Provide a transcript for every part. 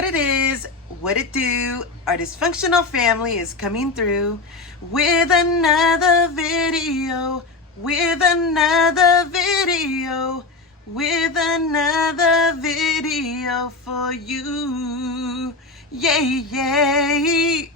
what it is, what it do. Our dysfunctional family is coming through with another video, with another video, with another video for you. Yay, yay.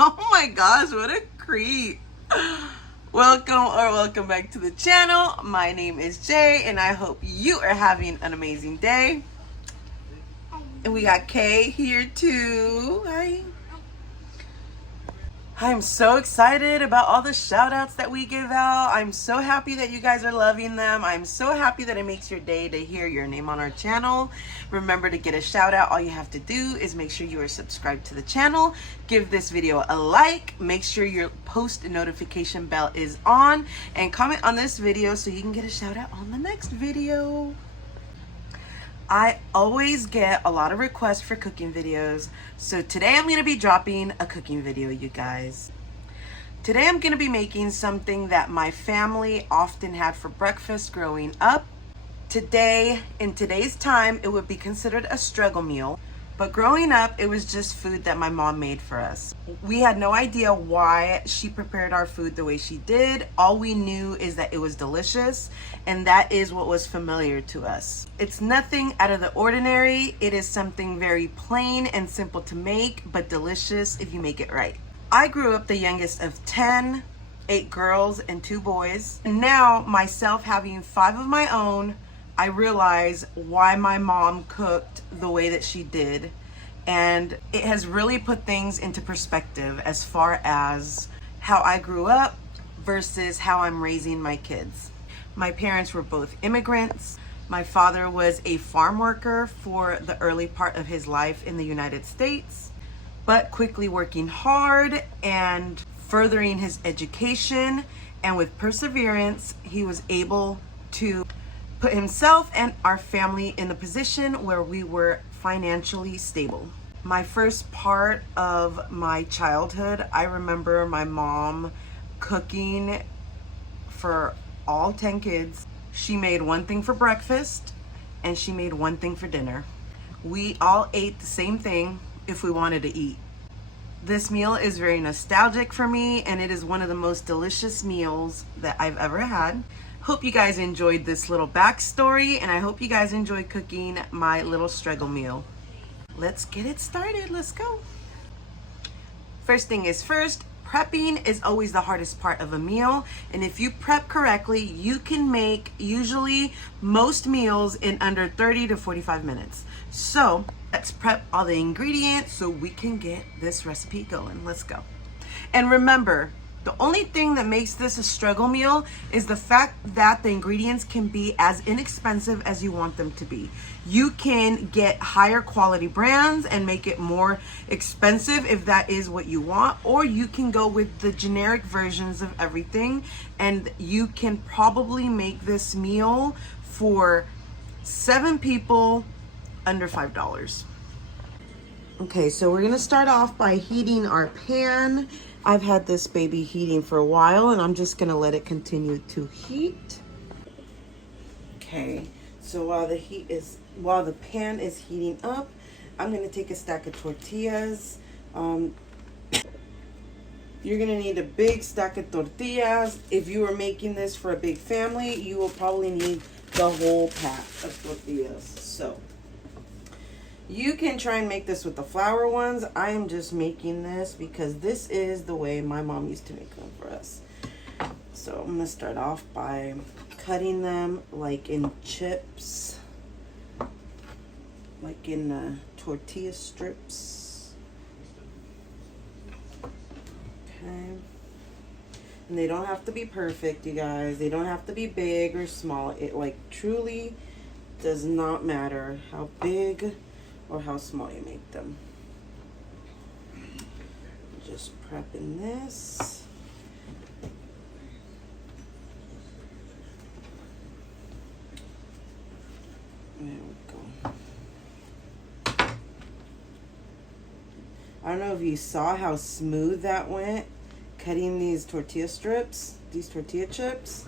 Oh my gosh, what a creep. Welcome back to the channel. My name is Jay and I hope you are having an amazing day. And we got Kay here too. Hi. I'm so excited about all the shout outs that we give out. I'm so happy that you guys are loving them. I'm so happy that it makes your day to hear your name on our channel. Remember to get a shout out. All you have to do is make sure you are subscribed to the channel. Give this video a like. Make sure your post notification bell is on. And comment on this video so you can get a shout out on the next video. I always get a lot of requests for cooking videos, so today I'm going to be dropping a cooking video, you guys. Today I'm going to be making something that my family often had for breakfast growing up. Today, in today's time, it would be considered a struggle meal, but growing up, it was just food that my mom made for us. We had no idea why she prepared our food the way she did. All we knew is that it was delicious, and that is what was familiar to us. It's nothing out of the ordinary. It is something very plain and simple to make, but delicious if you make it right. I grew up the youngest of 10, 8 girls and 2 boys. And now, myself having 5 of my own, I realize why my mom cooked the way that she did. And it has really put things into perspective as far as how I grew up versus how I'm raising my kids. My parents were both immigrants. My father was a farm worker for the early part of his life in the United States, but quickly working hard and furthering his education. And with perseverance, he was able to put himself and our family in a position where we were financially stable. My first part of my childhood, I remember my mom cooking for all 10 kids. She made one thing for breakfast and she made one thing for dinner. We all ate the same thing if we wanted to eat. This meal is very nostalgic for me, and it is one of the most delicious meals that I've ever had. Hope you guys enjoyed this little backstory, and I hope you guys enjoyed cooking my little struggle meal. Let's get it started. Let's go. First thing is first, prepping is always the hardest part of a meal, and if you prep correctly, you can make usually most meals in under 30 to 45 minutes. So let's prep all the ingredients so we can get this recipe going. Let's go. And remember, the only thing that makes this a struggle meal is the fact that the ingredients can be as inexpensive as you want them to be. You can get higher quality brands and make it more expensive if that is what you want, or you can go with the generic versions of everything, and you can probably make this meal for 7 people under $5. Okay, so we're gonna start off by heating our pan. I've had this baby heating for a while, and I'm just gonna let it continue to heat. Okay, so while the pan is heating up, I'm gonna take a stack of tortillas. You're gonna need a big stack of tortillas. If you are making this for a big family, you will probably need the whole pack of tortillas. So you can try and make this with the flour ones. I am just making this because this is the way my mom used to make them for us. So I'm gonna start off by cutting them like in chips, like in tortilla strips. Okay. And they don't have to be perfect, you guys. They don't have to be big or small. It like truly does not matter how big or how small you make them. Just prepping this. There we go. I don't know if you saw how smooth that went, cutting these tortilla strips, these tortilla chips.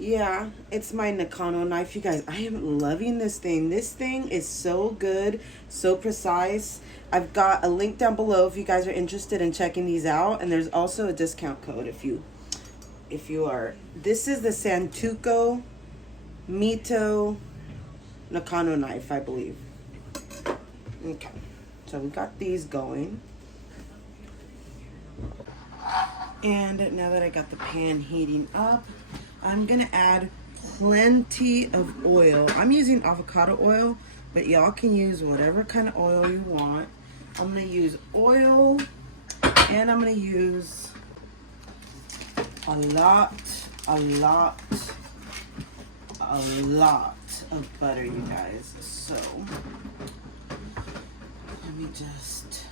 Yeah, it's my Nakano knife, you guys. I am loving this thing. This thing is so good, so precise. I've got a link down below if you guys are interested in checking these out, and there's also a discount code if you are. This is the Santoku Mito Nakano knife, I believe. Okay, so we got these going. And now that I got the pan heating up, I'm gonna add plenty of oil. I'm using avocado oil, but y'all can use whatever kind of oil you want. I'm gonna use oil, and I'm gonna use a lot of butter, you guys. So let me just,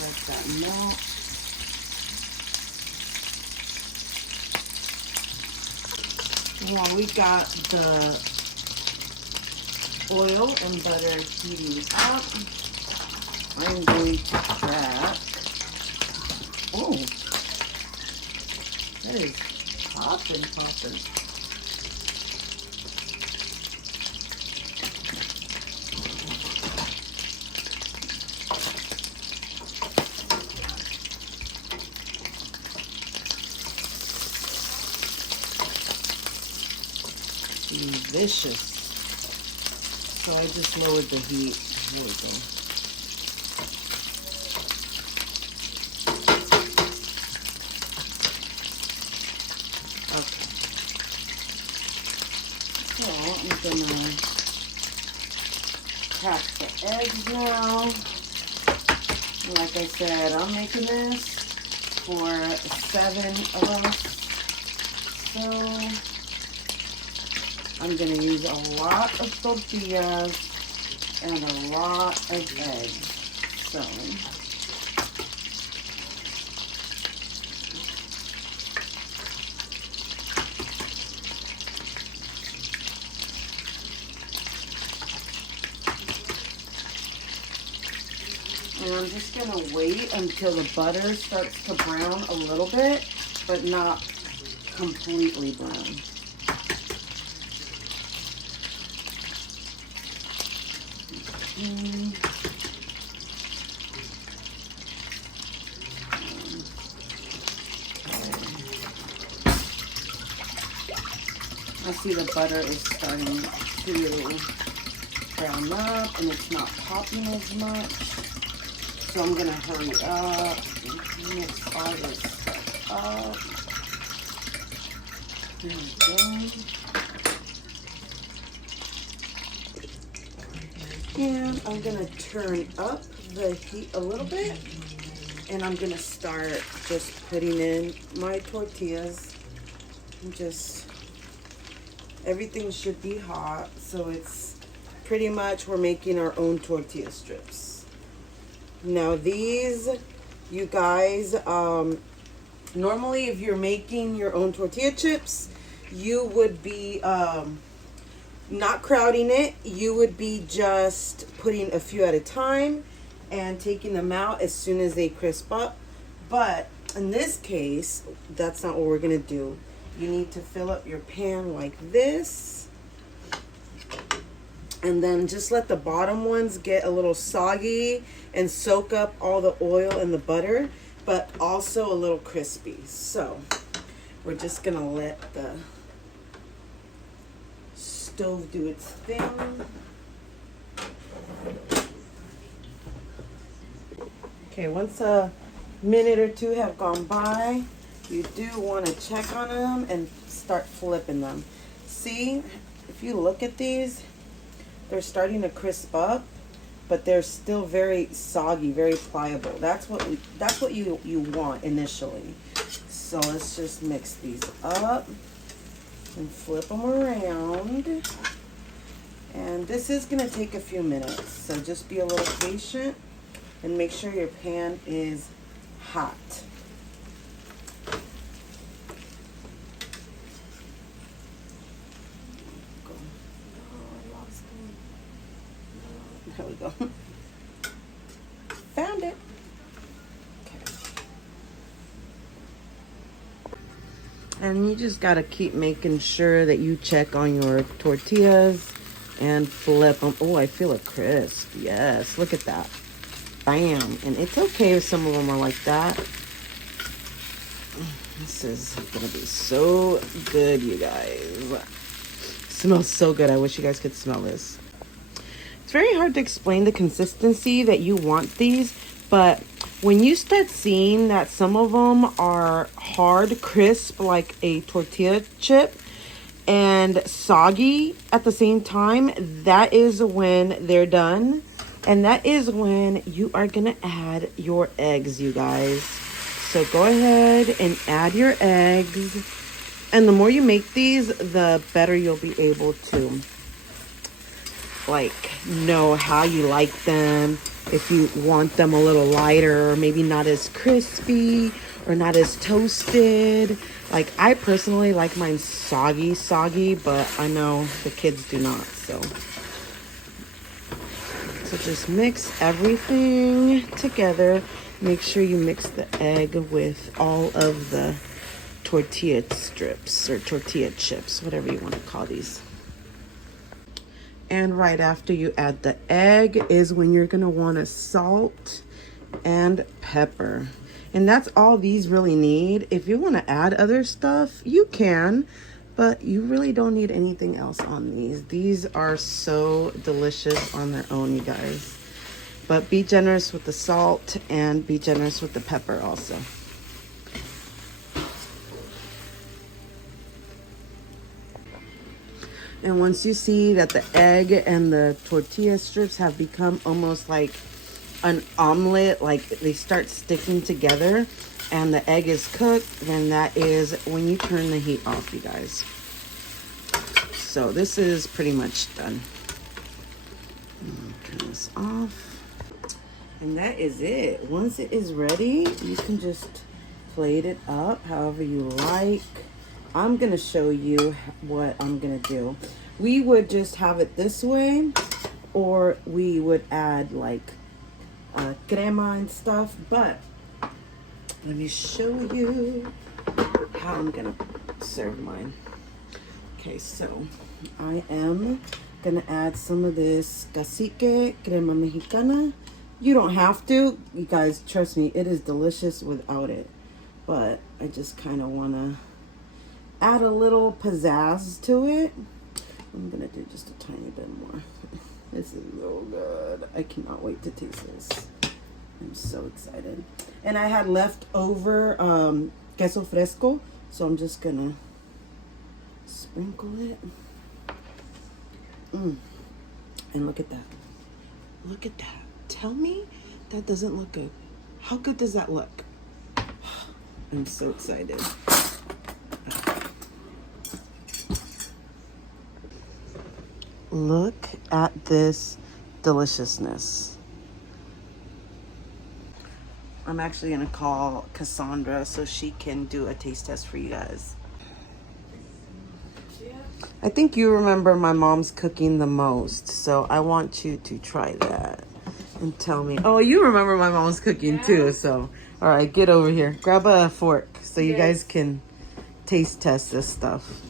let that melt. While we got the oil and butter heating up, I'm going to crack. Oh, that is popping. Delicious. So I just lowered the heat. There we go. Okay. So I'm gonna crack the eggs now. Like I said, I'm making this for 7 of us. So I'm going to use a lot of tortillas and a lot of eggs. So and I'm just going to wait until the butter starts to brown a little bit, but not completely brown. I see the butter is starting to brown up and it's not popping as much. So I'm gonna hurry up, mix all this stuff up. Here we go. And I'm gonna turn up the heat a little bit, and I'm gonna start just putting in my tortillas. And just, everything should be hot, so it's pretty much we're making our own tortilla strips. Now these, you guys, normally if you're making your own tortilla chips, you would be not crowding it. You would be just putting a few at a time and taking them out as soon as they crisp up. But in this case, that's not what we're gonna do. You need to fill up your pan like this, and then just let the bottom ones get a little soggy and soak up all the oil and the butter, but also a little crispy. So we're just gonna let the stove do its thing. Okay, once a minute or two have gone by, you do want to check on them and start flipping them. See, if you look at these, they're starting to crisp up, but they're still very soggy, very pliable. That's what you want initially. So let's just mix these up and flip them around. And this is gonna take a few minutes, so just be a little patient and make sure your pan is hot. There we go. Found it. Okay. And you just gotta keep making sure that you check on your tortillas and flip them. Oh, I feel it crisp. Yes, look at that. Bam. And it's okay if some of them are like that. This is gonna be so good, you guys. It smells so good. I wish you guys could smell this. It's very hard to explain the consistency that you want these, but when you start seeing that some of them are hard, crisp, like a tortilla chip, and soggy at the same time, that is when they're done. And that is when you are gonna add your eggs, you guys. So go ahead and add your eggs. And the more you make these, the better you'll be able to like know how you like them. If you want them a little lighter, or maybe not as crispy or not as toasted. Like I personally like mine soggy, but I know the kids do not. So just mix everything together. Make sure you mix the egg with all of the tortilla strips or tortilla chips, whatever you want to call these. And right after you add the egg is when you're going to want to salt and pepper. And that's all these really need. If you want to add other stuff, you can, but you really don't need anything else on these. These are so delicious on their own, you guys. But be generous with the salt and be generous with the pepper also. And once you see that the egg and the tortilla strips have become almost like an omelet, like they start sticking together and the egg is cooked, then that is when you turn the heat off, you guys. So this is pretty much done. Turn this off. And that is it. Once it is ready, you can just plate it up however you like. I'm going to show you what I'm going to do. We would just have it this way, or we would add like crema and stuff, but let me show you how I'm going to serve mine. Okay, so I am going to add some of this cacique crema mexicana. You don't have to. You guys, trust me, it is delicious without it. But I just kind of want to add a little pizzazz to it. I'm gonna do just a tiny bit more. This is so good. I cannot wait to taste this. I'm so excited. And I had leftover queso fresco, so I'm just gonna sprinkle it. And look at that. Look at that. Tell me that doesn't look good. How good does that look? I'm so excited. Look at this deliciousness. I'm actually gonna call Cassandra so she can do a taste test for you guys. I think you remember my mom's cooking the most, so I want you to try that and tell me. Oh, you remember my mom's cooking too, so all right, get over here. Grab a fork so you guys can taste test this stuff.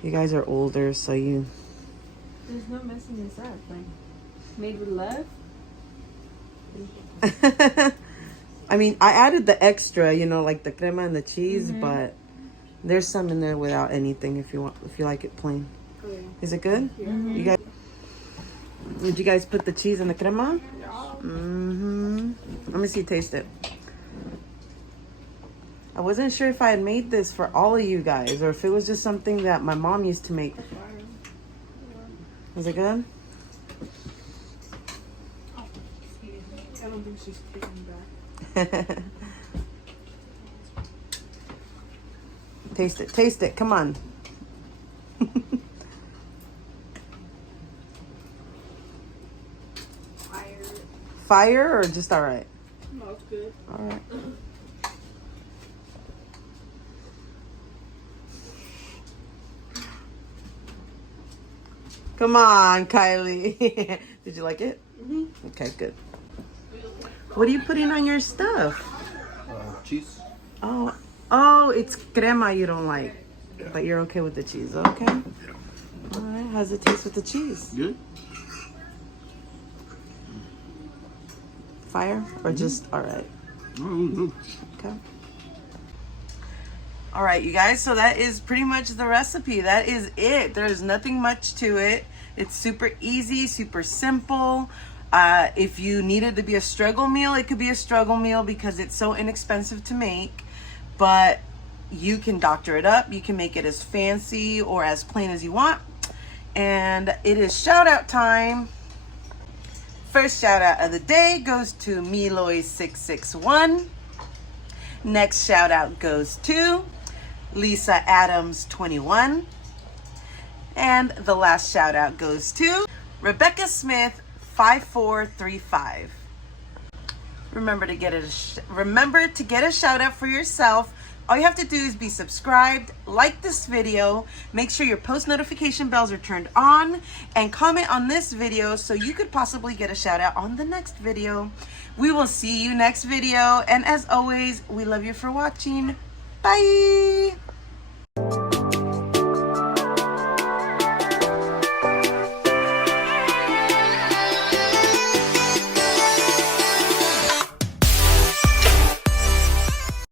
You guys are older, so you... There's no messing this up. Like, made with love? I mean, I added the extra, you know, like the crema and the cheese, but there's some in there without anything if you want, if you like it plain. Oh, yeah. Is it good? Yeah. You guys... Did you guys put the cheese and the crema? Yeah. Let me see, taste it. I wasn't sure if I had made this for all of you guys or if it was just something that my mom used to make. Is it good? I don't think she's taking back. Taste it. Taste it. Come on. Fire. Fire or just all right? No, it's good. All right. Come on, Kylie. Did you like it? Okay, good. What are you putting on your stuff? Cheese. Oh, Oh, it's crema you don't like. But you're okay with the cheese, okay? All right, how's it taste with the cheese? Good. Fire or just all right? Oh, Okay. All right, you guys, so that is pretty much the recipe. That is it. There's nothing much to it. It's super easy, super simple. If you need it to be a struggle meal, it could be a struggle meal because it's so inexpensive to make. But you can doctor it up. You can make it as fancy or as plain as you want. And it is shout out time. First shout out of the day goes to Meloy661. Next shout out goes to Lisa Adams 21. And the last shout out goes to Rebecca Smith 5435. Remember to get a shout out for yourself. All you have to do is be subscribed, like this video, make sure your post notification bells are turned on, and comment on this video so you could possibly get a shout out on the next video. We will see you next video, and as always, we love you for watching. Bye!